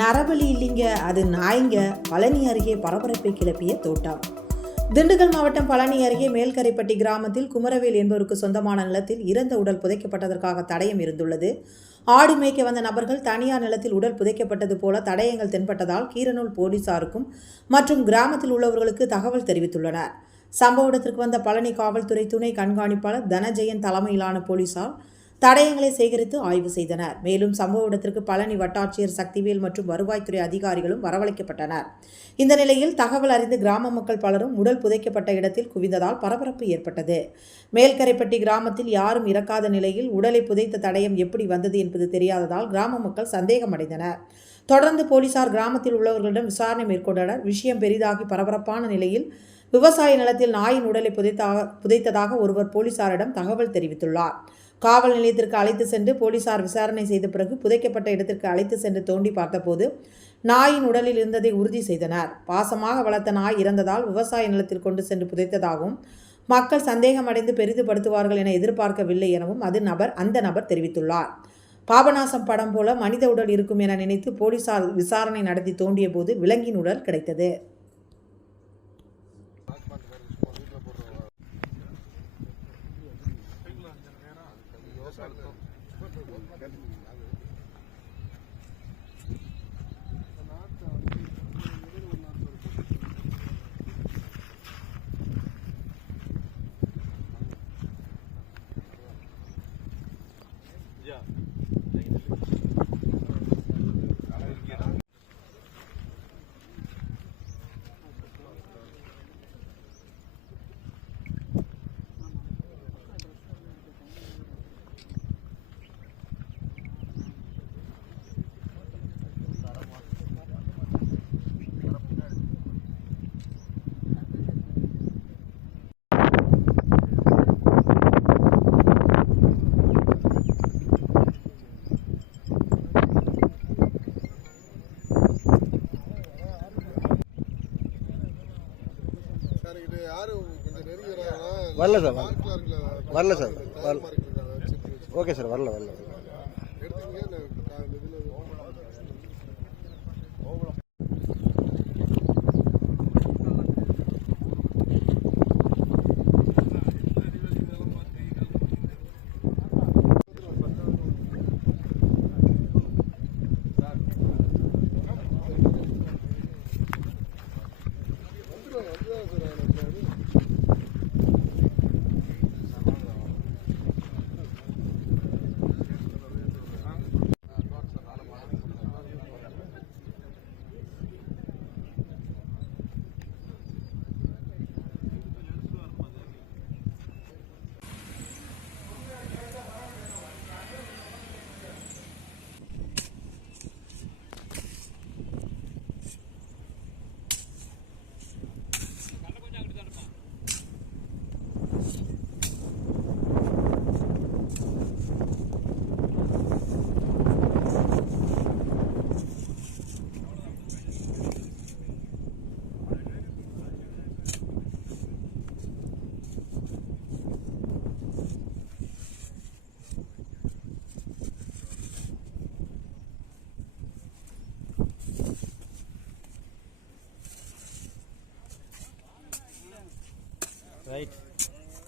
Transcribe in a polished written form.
நரபலி இல்லைங்க, அது நாய்ங்க. பழனி அருகே பரபரப்பை கிளப்பிய தோட்டம். திண்டுக்கல் மாவட்டம் பழனி அருகே மேல்கரைப்பட்டி கிராமத்தில் குமரவேல் என்பவருக்கு சொந்தமான நிலத்தில் இறந்த உடல் புதைக்கப்பட்டதற்காக தடயம் இருந்துள்ளது. ஆடு மேய்க்க வந்த நபர்கள் தனியார் நிலத்தில் உடல் புதைக்கப்பட்டது போல தடயங்கள் தென்பட்டதால் கீரனூர் போலீசாருக்கும் மற்றும் கிராமத்தில் உள்ளவர்களுக்கு தகவல் தெரிவித்துள்ளனர். சம்பவ இடத்திற்கு வந்த பழனி காவல்துறை துணை கண்காணிப்பாளர் தனஜெயன் தலைமையிலான போலீசார் தடயங்களை சேகரித்து ஆய்வு செய்தனர். மேலும் சம்பவ இடத்திற்கு பழனி வட்டாட்சியர் சக்திவேல் மற்றும் வருவாய்த்துறை அதிகாரிகளும் வரவழைக்கப்பட்டனர். இந்த நிலையில் தகவல் அறிந்து கிராம மக்கள் பலரும் உடல் புதைக்கப்பட்ட இடத்தில் குவிந்ததால் பரபரப்பு ஏற்பட்டது. மேல்கரைப்பட்டி கிராமத்தில் யாரும் இறக்காத நிலையில் உடலை புதைத்த தடயம் எப்படி வந்தது என்பது தெரியாததால் கிராம மக்கள் சந்தேகமடைந்தனர். தொடர்ந்து போலீசார் கிராமத்தில் உள்ளவர்களிடம் விசாரணை மேற்கொண்டனர். விஷயம் பெரிதாகி பரபரப்பான நிலையில் விவசாய நிலத்தில் நாயின் உடலை புதைத்ததாக ஒருவர் போலீசாரிடம் தகவல் தெரிவித்துள்ளார். காவல் நிலையத்திற்கு அழைத்து சென்று போலீசார் விசாரணை செய்த பிறகு புதைக்கப்பட்ட இடத்திற்கு அழைத்து சென்று தோண்டி பார்த்தபோது நாயின் உடலில் இருந்ததை உறுதி செய்தனர். பாசமாக வளர்த்த நாய் இறந்ததால் விவசாய நிலத்தில் கொண்டு சென்று புதைத்ததாகவும் மக்கள் சந்தேகமடைந்து பெரிதுபடுத்துவார்கள் என எதிர்பார்க்கவில்லை எனவும் அந்த நபர் தெரிவித்துள்ளார். பாபநாசம் படம் போல மனித உடல் இருக்கும் என நினைத்து போலீசார் விசாரணை நடத்தி தோண்டிய போது விலங்கின் உடல் கிடைத்தது. வரல சார், வரல சார், ஓகே சார், வரல.